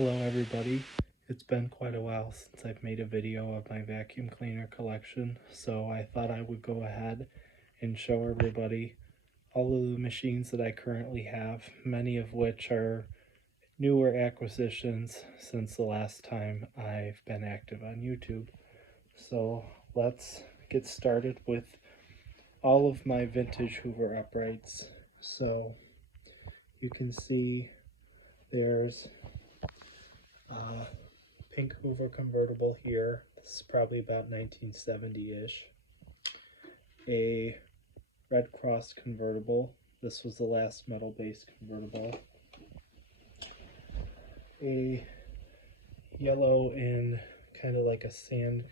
Hello everybody, it's been quite a while since I've made a video of my vacuum cleaner collection, so I thought I would go ahead and show everybody all of the machines that I currently have, many of which are newer acquisitions since the last time I've been active on YouTube. So let's get started with all of my vintage Hoover uprights. So you can see there's pink Hoover convertible here. This is probably about 1970-ish. A Red Cross convertible. This was the last metal-based convertible. A yellow and kind of like a sand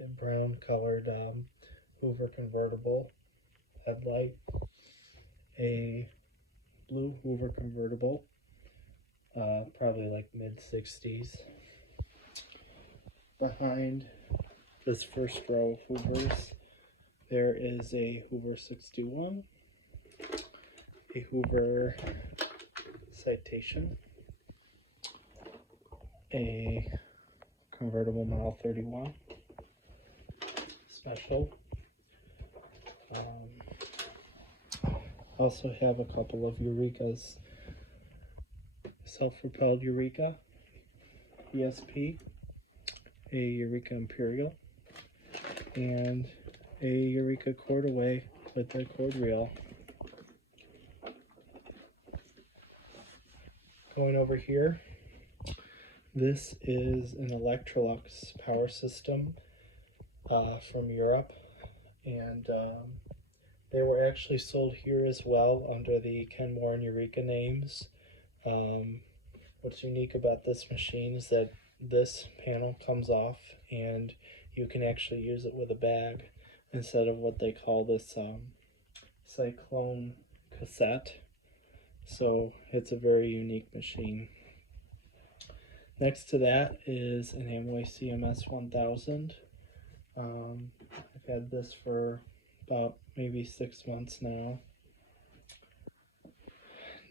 and brown colored Hoover convertible headlight. A blue Hoover convertible, probably like mid-60s. Behind this first row of Hoovers, there is a Hoover 61, a Hoover Citation, a convertible Model 31 Special. Also have a couple of Eurekas, self-propelled Eureka ESP, a Eureka Imperial, and a Eureka Cordaway with their cord reel. Going over here, this is an Electrolux power system from Europe, and they were actually sold here as well under the Kenmore and Eureka names. What's unique about this machine is that this panel comes off and you can actually use it with a bag instead of what they call this cyclone cassette. So it's a very unique machine. Next to that is an Amway CMS 1000. I've had this for about maybe 6 months now.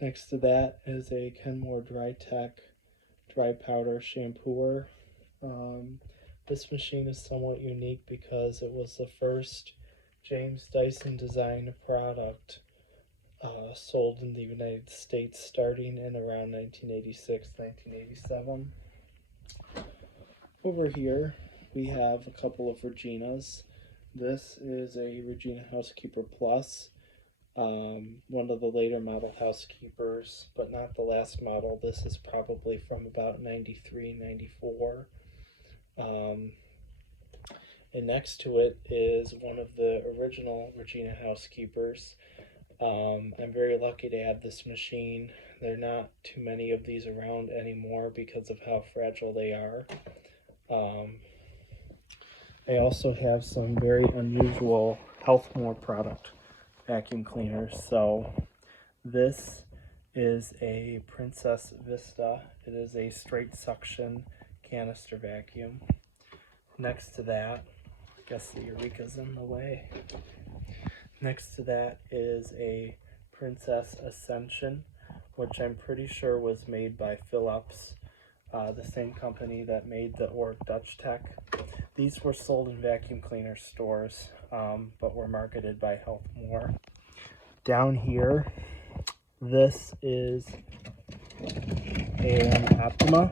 Next to that is a Kenmore Dry Tech dry powder shampooer. This machine is somewhat unique because it was the first James Dyson design product sold in the United States starting in around 1986-1987. Over here we have a couple of Reginas. This is a Regina Housekeeper Plus, one of the later model housekeepers, but not the last model. This is probably from about 93, 94. And next to it is one of the original Regina housekeepers. I'm very lucky to have this machine. There are not too many of these around anymore because of how fragile they are. I also have some very unusual Healthmore product vacuum cleaners. So this is a Princess Vista. It is a straight suction canister vacuum. Next to that, I guess the Eureka's in the way. Next to that is a Princess Ascension, which I'm pretty sure was made by Philips, the same company that made the Org Dutch Tech. These were sold in vacuum cleaner stores, but were marketed by Healthmore. Down here, this is an Optima,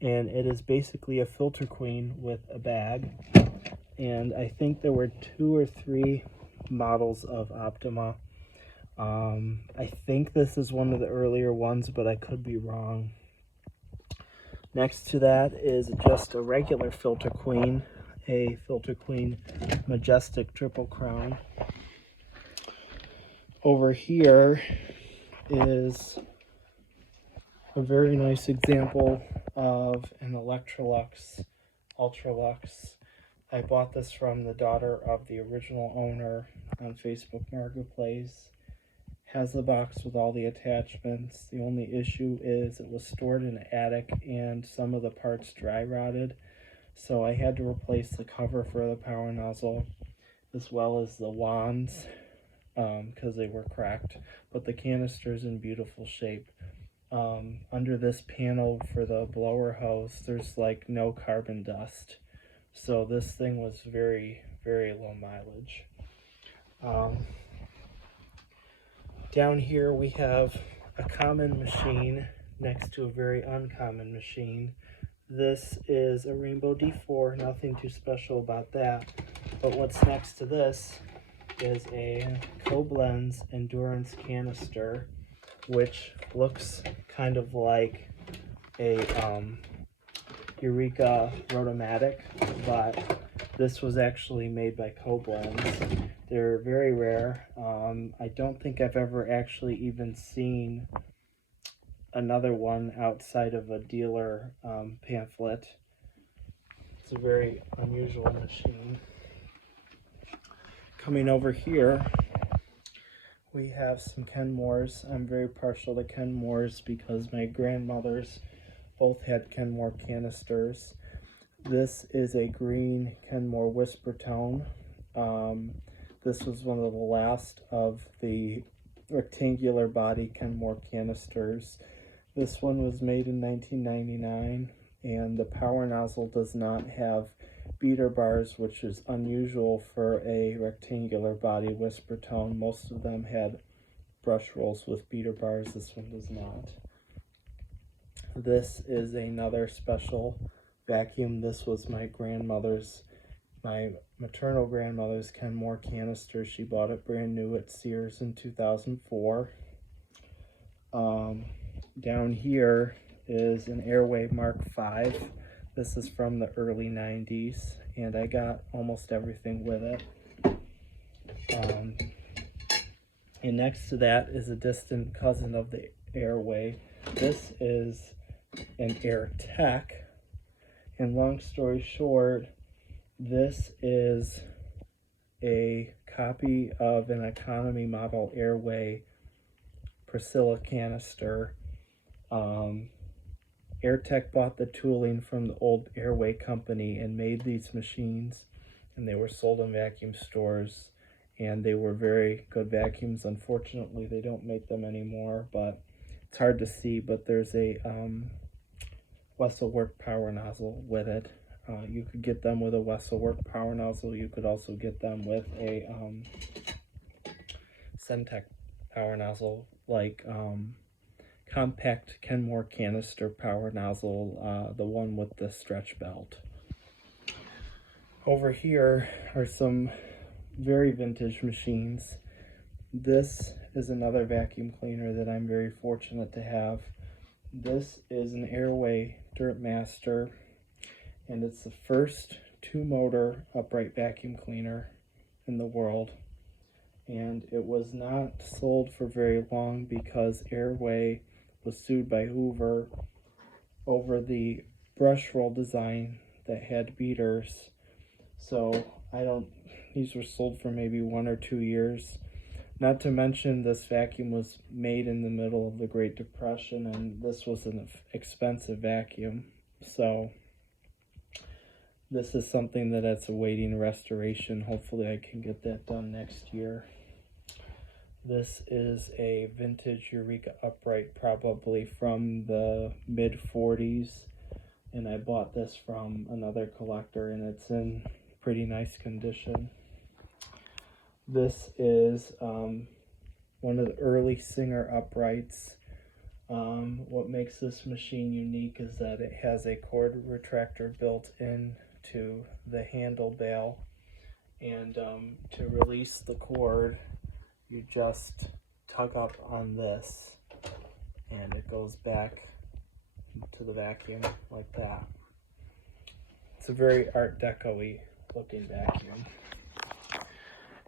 and it is basically a filter queen with a bag. And I think there were 2 or 3 models of Optima. I think this is one of the earlier ones, but I could be wrong. Next to that is just a regular filter queen, a filter queen Majestic Triple Crown. Over here is a very nice example of an Electrolux Ultralux. I bought this from the daughter of the original owner on Facebook Marketplace. Has the box with all the attachments. The only issue is it was stored in an attic and some of the parts dry rotted. So I had to replace the cover for the power nozzle as well as the wands because they were cracked. But the canister's in beautiful shape. under this panel for the blower hose, there's like no carbon dust. So this thing was very, very low mileage. Down here we have a common machine next to a very uncommon machine. This is a Rainbow D4, nothing too special about that. But what's next to this is a Koblenz Endurance canister, which looks kind of like a Eureka Rotomatic, but this was actually made by Koblenz. They're very rare. I don't think I've ever actually even seen another one outside of a dealer pamphlet. It's a very unusual machine. Coming over here, we have some Kenmores. I'm very partial to Kenmores because my grandmothers both had Kenmore canisters. This is a green Kenmore Whisper Tone. This was one of the last of the rectangular body Kenmore canisters. This one was made in 1999, and the power nozzle does not have beater bars, which is unusual for a rectangular body Whisper Tone. Most of them had brush rolls with beater bars. This one does not. This is another special vacuum. This was my maternal grandmother's Kenmore canister. She bought it brand new at Sears in 2004. Down here is an Airway Mark V. This is from the early 90s, and I got almost everything with it. And next to that is a distant cousin of the Airway. This is an Air Tech, and long story short, this is a copy of an economy model Airway Priscilla canister. AirTech bought the tooling from the old Airway company and made these machines, and they were sold in vacuum stores, and they were very good vacuums. Unfortunately, they don't make them anymore, but it's hard to see, but there's a Wesselwerk power nozzle with it. You could get them with a Wesselwerk power nozzle. You could also get them with a Centec power nozzle, like compact Kenmore canister power nozzle, the one with the stretch belt. Over here are some very vintage machines. This is another vacuum cleaner that I'm very fortunate to have. This is an Airway Dirtmaster, and it's the first two-motor upright vacuum cleaner in the world. And it was not sold for very long because Airway was sued by Hoover over the brush roll design that had beaters. So these were sold for maybe 1 or 2 years. Not to mention, this vacuum was made in the middle of the Great Depression, and this was an expensive vacuum. So this is something that's awaiting restoration. Hopefully I can get that done next year. This is a vintage Eureka upright, probably from the mid-40s, and I bought this from another collector, and it's in pretty nice condition. This is one of the early Singer uprights. What makes this machine unique is that it has a cord retractor built into the handle bail, and to release the cord, you just tug up on this and it goes back to the vacuum like that. It's a very Art Deco-y looking vacuum.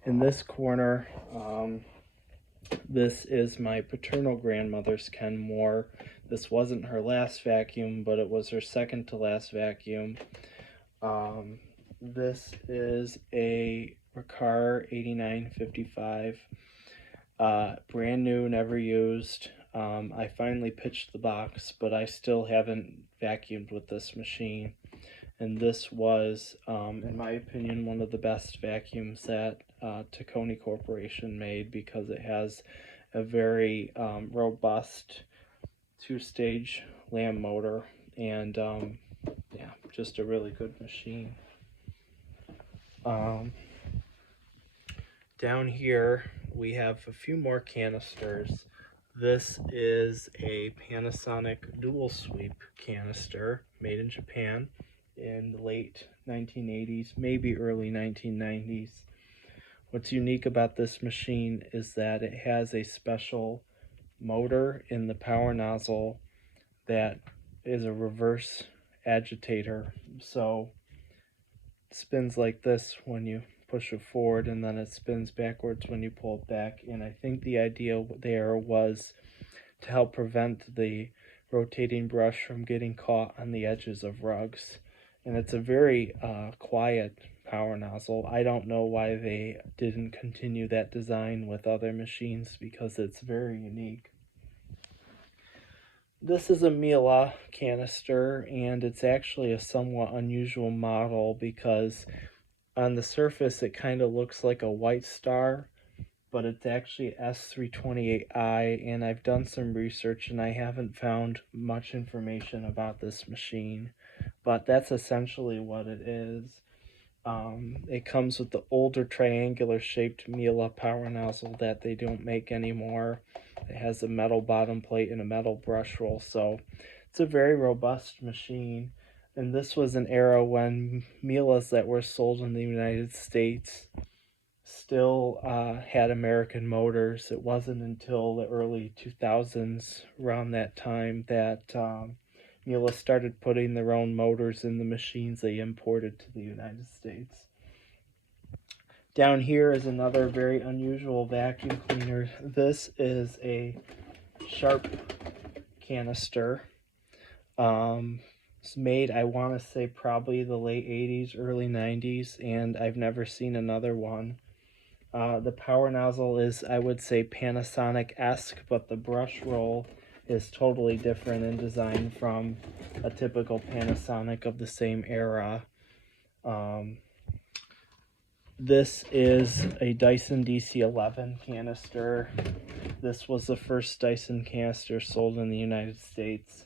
In this corner, this is my paternal grandmother's Kenmore. This wasn't her last vacuum, but it was her second to last vacuum. This is a Riccar 8955, brand new, never used. I finally pitched the box, but I still haven't vacuumed with this machine. And this was, in my opinion, one of the best vacuums that Taconi Corporation made, because it has a very robust 2-stage lamb motor, and yeah, just a really good machine. Down here we have a few more canisters. This is a Panasonic dual sweep canister made in Japan in the late 1980s, maybe early 1990s. What's unique about this machine is that it has a special motor in the power nozzle that is a reverse agitator. So it spins like this when you push it forward, and then it spins backwards when you pull it back. And I think the idea there was to help prevent the rotating brush from getting caught on the edges of rugs. And it's a very quiet power nozzle. I don't know why they didn't continue that design with other machines, because it's very unique. This is a Miele canister, and it's actually a somewhat unusual model because on the surface it kind of looks like a white star, but it's actually S328I, and I've done some research and I haven't found much information about this machine, but that's essentially what it is. It comes with the older triangular shaped Miele power nozzle that they don't make anymore. It has a metal bottom plate and a metal brush roll, so it's a very robust machine. And this was an era when Miele's that were sold in the United States still had American motors. It wasn't until the early 2000s, around that time, that Miele started putting their own motors in the machines they imported to the United States. Down here is another very unusual vacuum cleaner. This is a Sharp canister. It's made, I want to say, probably the late 80s, early 90s, and I've never seen another one. The power nozzle is, I would say, Panasonic-esque, but the brush roll is totally different in design from a typical Panasonic of the same era. This is a Dyson DC-11 canister. This was the first Dyson canister sold in the United States,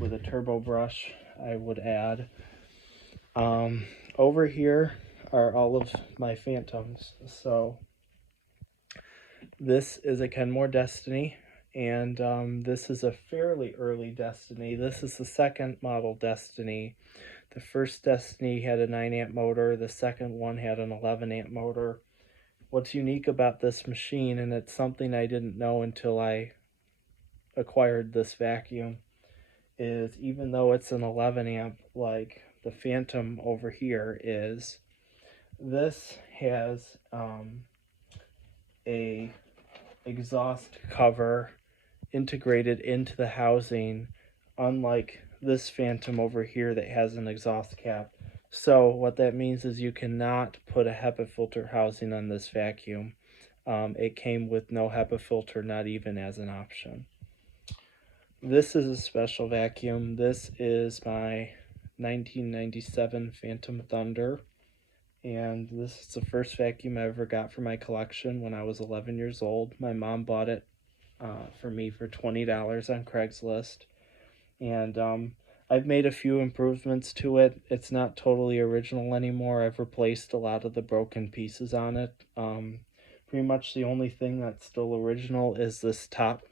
with a turbo brush, I would add. Over here are all of my Phantoms. So this is a Kenmore Destiny, and this is a fairly early Destiny. This is the second model Destiny. The first Destiny had a 9-amp motor. The second one had an 11-amp motor. What's unique about this machine, and it's something I didn't know until I acquired this vacuum, is even though it's an 11-amp like the Phantom over here is, this has a exhaust cover integrated into the housing, unlike this Phantom over here that has an exhaust cap. So what that means is you cannot put a HEPA filter housing on this vacuum. It came with no HEPA filter, not even as an option. This is a special vacuum. This is my 1997 Phantom Thunder, and this is the first vacuum I ever got for my collection when I was 11 years old. My mom bought it for me for $20 on Craigslist, and I've made a few improvements to it. It's not totally original anymore. I've replaced a lot of the broken pieces on it. Pretty much the only thing that's still original is this top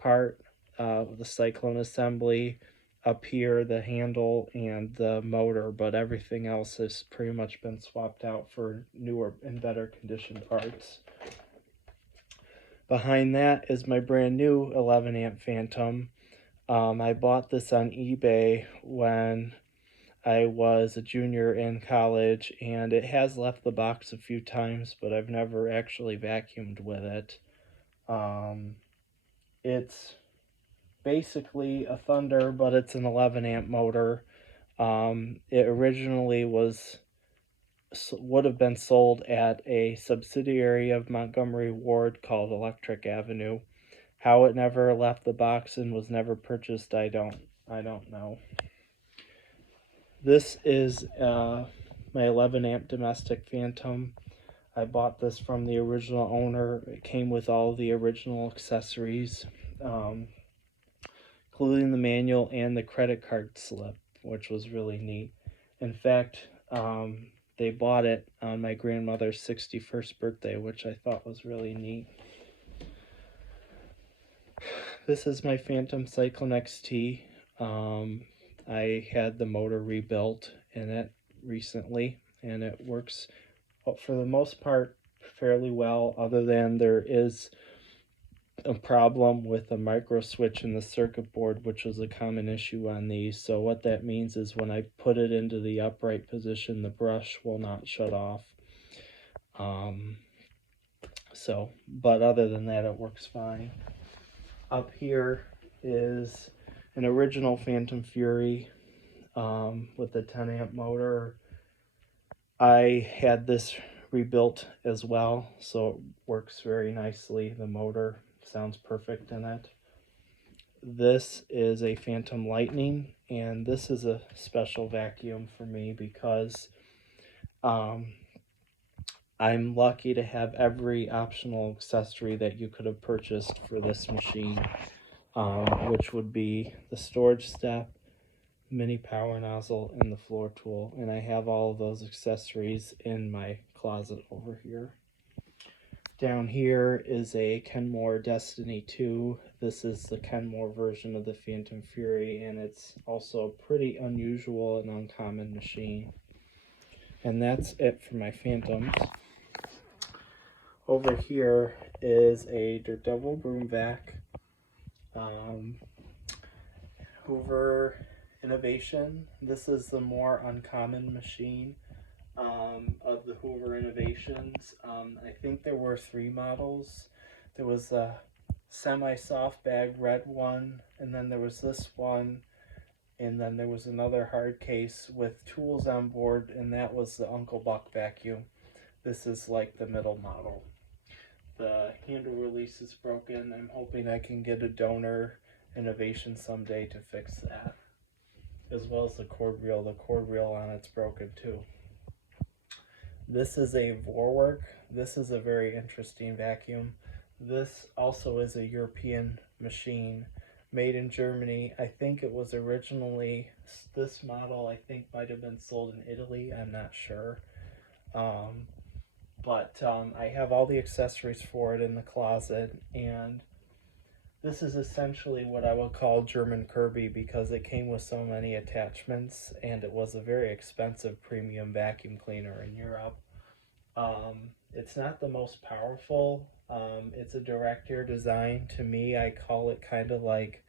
part, the cyclone assembly, up here the handle and the motor, but everything else has pretty much been swapped out for newer and better conditioned parts. Behind that is my brand new 11-amp Phantom. I bought this on eBay when I was a junior in college, and it has left the box a few times, but I've never actually vacuumed with it. It's basically a Thunder, but it's an 11-amp motor. It originally would have been sold at a subsidiary of Montgomery Ward called Electric Avenue. How it never left the box and was never purchased, I don't know. This is my 11-amp domestic Phantom. I bought this from the original owner. It came with all the original accessories. including the manual and the credit card slip, which was really neat. In fact, they bought it on my grandmother's 61st birthday, which I thought was really neat. This is my Phantom Cyclone XT. I had the motor rebuilt in it recently, and it works for the most part fairly well, other than there is a problem with a micro switch in the circuit board, which was a common issue on these. So what that means is when I put it into the upright position, the brush will not shut off. But other than that, it works fine. Up here is an original Phantom Fury with a 10 amp motor. I had this rebuilt as well, so it works very nicely. The motor sounds perfect in it. This is a Phantom Lightning, and this is a special vacuum for me because I'm lucky to have every optional accessory that you could have purchased for this machine, which would be the storage step, mini power nozzle, and the floor tool. And I have all of those accessories in my closet over here. Down here is a Kenmore Destiny 2. This is the Kenmore version of the Phantom Fury, and it's also a pretty unusual and uncommon machine. And that's it for my Phantoms. Over here is a Dirt Devil broom vac, Hoover Innovation. This is the more uncommon machine of the Hoover Innovations. I think there were 3 models. There was a semi-soft bag red one, and then there was this one, and then there was another hard case with tools on board, and that was the Uncle Buck vacuum. This is like the middle model. The handle release is broken. I'm hoping I can get a donor innovation someday to fix that, as well as the cord reel. The cord reel on it's broken too. This is a Vorwerk. This is a very interesting vacuum. This also is a European machine made in Germany. I think it was originally, this model I think might have been sold in Italy, I'm not sure. But I have all the accessories for it in the closet, and this is essentially what I would call German Kirby because it came with so many attachments, and it was a very expensive premium vacuum cleaner in Europe. It's not the most powerful. It's a direct air design. To me, I call it kind of like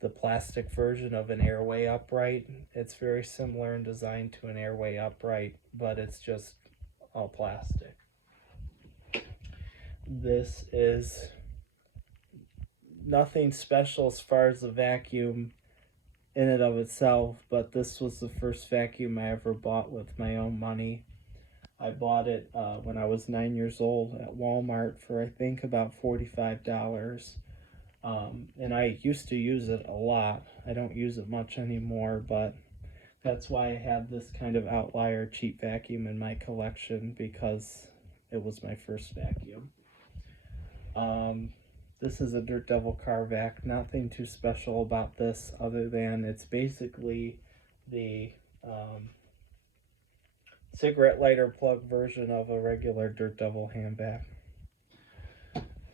the plastic version of an Airway upright. It's very similar in design to an Airway upright, but it's just all plastic. This is nothing special as far as the vacuum in and of itself, but this was the first vacuum I ever bought with my own money. I bought it when I was 9 years old at Walmart for I think about $45. And I used to use it a lot. I don't use it much anymore, but that's why I have this kind of outlier cheap vacuum in my collection, because it was my first vacuum. This is a Dirt Devil car vac. Nothing too special about this other than it's basically the cigarette lighter plug version of a regular Dirt Devil hand vac.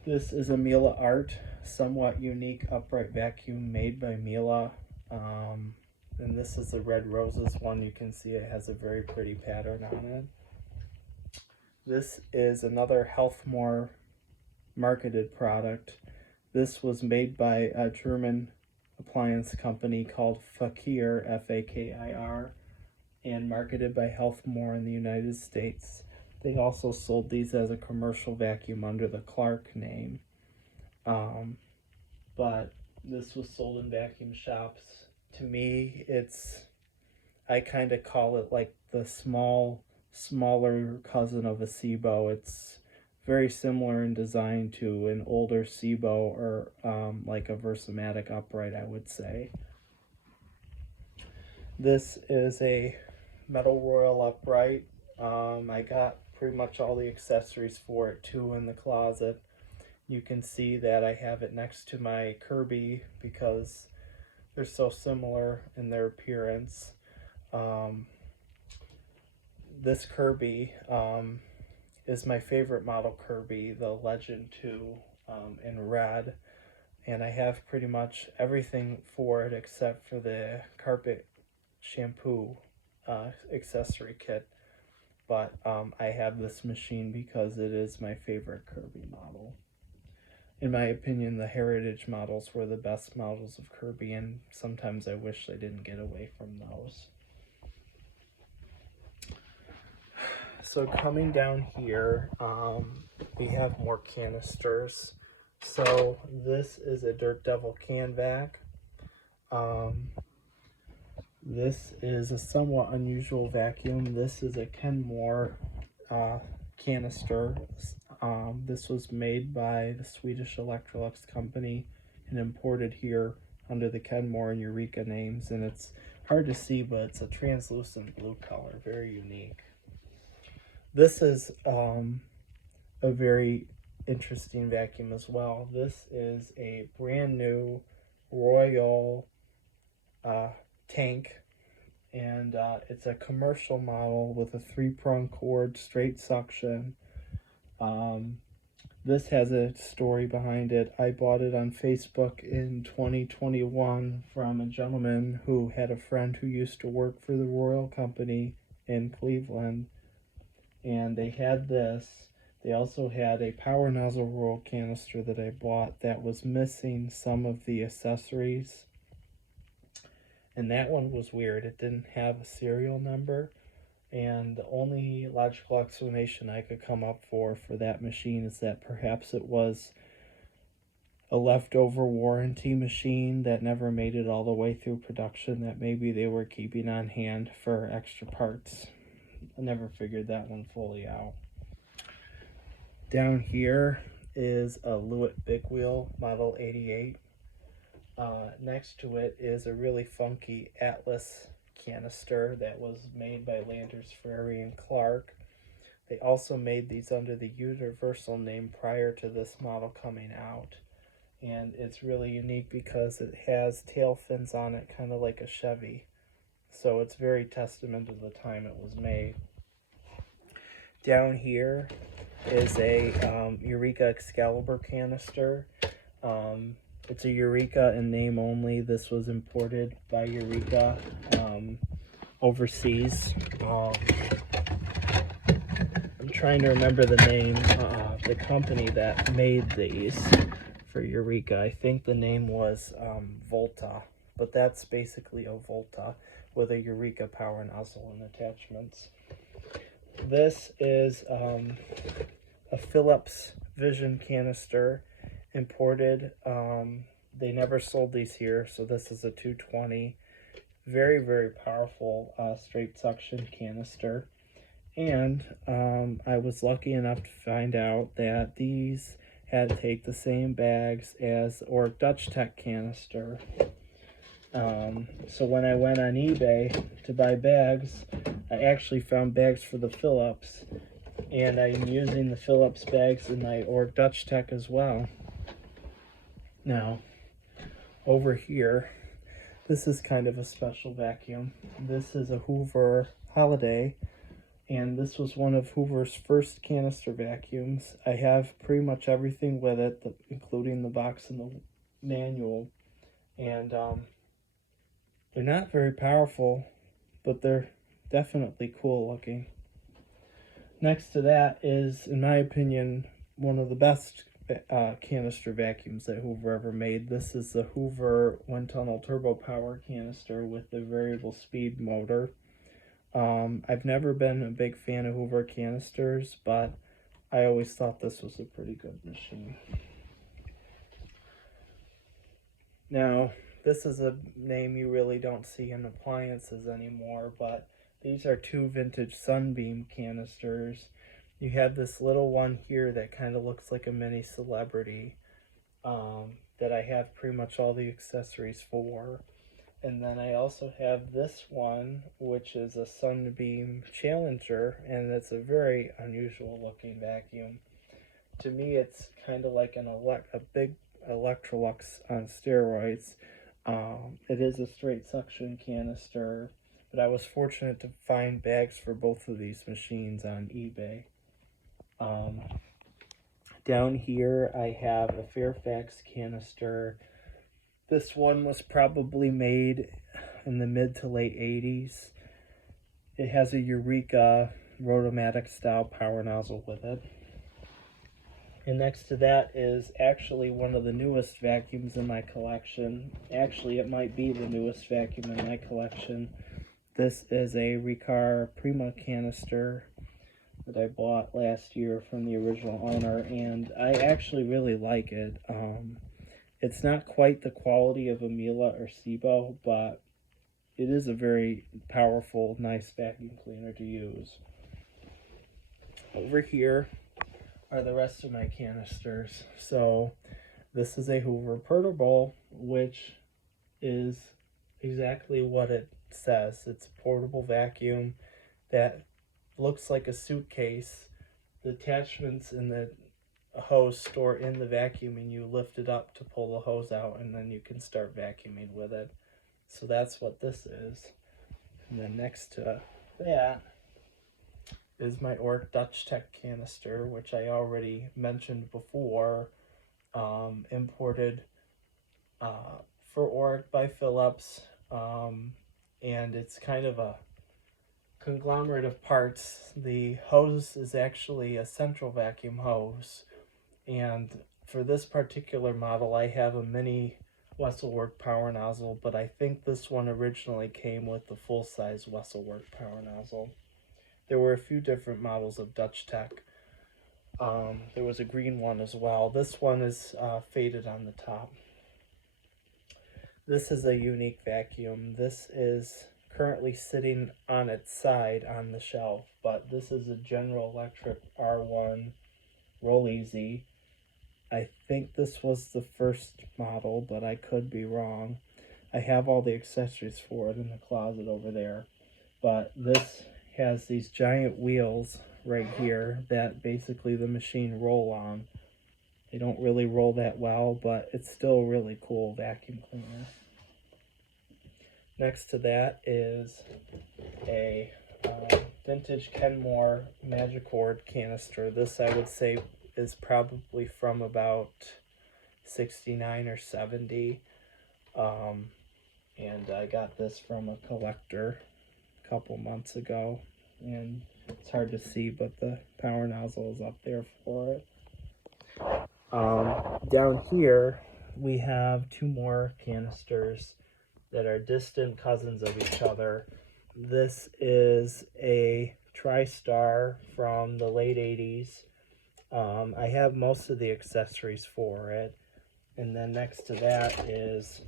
This is a Miele Art, somewhat unique upright vacuum made by Miele. And this is the Red Roses one. You can see it has a very pretty pattern on it. This is another Healthmore marketed product. This was made by a German appliance company called Fakir, F-A-K-I-R, and marketed by Healthmore in the United States. They also sold these as a commercial vacuum under the Clark name. But this was sold in vacuum shops. To me, I kind of call it like the smaller cousin of a SIBO. It's very similar in design to an older SIBO or like a Versamatic upright, I would say. This is a Metal Royal upright. I got pretty much all the accessories for it too in the closet. You can see that I have it next to my Kirby because they're so similar in their appearance. This Kirby is my favorite model Kirby, the Legend 2 in red. And I have pretty much everything for it except for the carpet shampoo accessory kit. But I have this machine because it is my favorite Kirby model. In my opinion, the heritage models were the best models of Kirby, and sometimes I wish they didn't get away from those. So coming down here, we have more canisters. So this is a Dirt Devil can vac. This is a somewhat unusual vacuum. This is a Kenmore canister. This was made by the Swedish Electrolux company and imported here under the Kenmore and Eureka names, and it's hard to see, but it's a translucent blue color, very unique. This is a very interesting vacuum as well. This is a brand new Royal tank, and it's a commercial model with a 3-prong cord, straight suction. This has a story behind it. I bought it on Facebook in 2021 from a gentleman who had a friend who used to work for the Royal Company in Cleveland, and they had this. They also had a power nozzle roll canister that I bought that was missing some of the accessories, and that one was weird. It didn't have a serial number, and the only logical explanation I could come up for that machine is that perhaps it was a leftover warranty machine that never made it all the way through production, that maybe they were keeping on hand for extra parts. I never figured that one fully out. Down here is a Lewitt Big Wheel Model 88. Next to it is a really funky Atlas canister that was made by Landers, Frary, and Clark. They also made these under the Universal name prior to this model coming out. And it's really unique because it has tail fins on it, kind of like a Chevy. So it's very testament to the time it was made. Down here is a Eureka Excalibur canister. It's a Eureka in name only. This was imported by Eureka overseas. I'm trying to remember the name of the company that made these for Eureka. I think the name was Volta, but that's basically a Volta with a Eureka power nozzle and attachments. This is a Philips Vision canister, imported. They never sold these here, so this is a 220. Very, very powerful straight suction canister. And I was lucky enough to find out that these had to take the same bags as or Dutch Tech canister. So when I went on eBay to buy bags, I actually found bags for the Philips, and I'm using the Philips bags in my Org Dutch Tech as well. Now, over here, this is kind of a special vacuum. This is a Hoover Holiday, and this was one of Hoover's first canister vacuums. I have pretty much everything with it, including the box and the manual, and they're not very powerful, but they're definitely cool looking. Next to that is, in my opinion, one of the best canister vacuums that Hoover ever made. This is the Hoover wind tunnel turbo power canister with the variable speed motor. I've never been a big fan of Hoover canisters, but I always thought this was a pretty good machine. Now, this is a name you really don't see in appliances anymore, but these are two vintage Sunbeam canisters. You have this little one here that kind of looks like a mini celebrity that I have pretty much all the accessories for. And then I also have this one, which is a Sunbeam Challenger, and it's a very unusual looking vacuum. to me it's kind of like a big Electrolux on steroids. It is a straight suction canister, but I was fortunate to find bags for both of these machines on eBay. Down here I have a Fairfax canister. This one was probably made in the mid to late 80s. It has a Eureka Rotomatic style power nozzle with it. And next to that is actually one of the newest vacuums in my collection. Actually, it might be the newest vacuum in my collection. This is a Recar Prima canister that I bought last year from the original owner, and I actually really like it. It's not quite the quality of a Miele or Sebo, but it is a very powerful, nice vacuum cleaner to use. Over here are the rest of my canisters. So this is a Hoover portable, which is exactly what it says. It's a portable vacuum that looks like a suitcase. The attachments in the hose store in the vacuum, and you lift it up to pull the hose out, and then you can start vacuuming with it. So that's what this is. And then next to that is my Oreck Dutch Tech canister, which I already mentioned before, imported for Oreck by Philips, and it's kind of a conglomerate of parts. The hose is actually a central vacuum hose, and for this particular model I have a mini Wesselwerk power nozzle, but I think this one originally came with the full-size Wesselwerk power nozzle. There were a few different models of Dutch Tech. There was a green one as well. This one is faded on the top. This is a unique vacuum. This is currently sitting on its side on the shelf, but this is a General Electric R1 Roll Easy. I think this was the first model, but I could be wrong. I have all the accessories for it in the closet over there, but this has these giant wheels right here that basically the machine roll on. They don't really roll that well, but it's still a really cool vacuum cleaner. Next to that is a vintage Kenmore Magicord canister. This I would say is probably from about 69 or 70. And I got this from a collector a couple months ago, and it's hard to see, but the power nozzle is up there for it. Down here we have two more canisters that are distant cousins of each other. This is a TriStar from the late 80s. I have most of the accessories for it. And then next to that is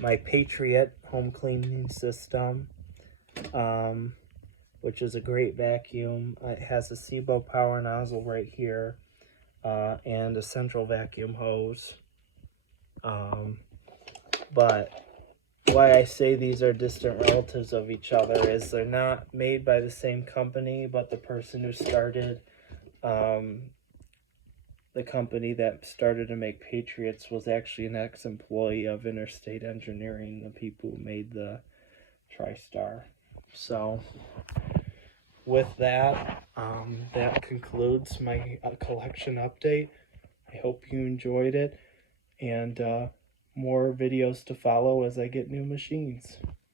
my Patriot home cleaning system, which is a great vacuum. It has a Sebo power nozzle right here, and a central vacuum hose. But why I say these are distant relatives of each other is they're not made by the same company, but the person who started the company that started to make Patriots was actually an ex-employee of Interstate Engineering, the people who made the TriStar. So with that, that concludes my collection update. I hope you enjoyed it, and more videos to follow as I get new machines.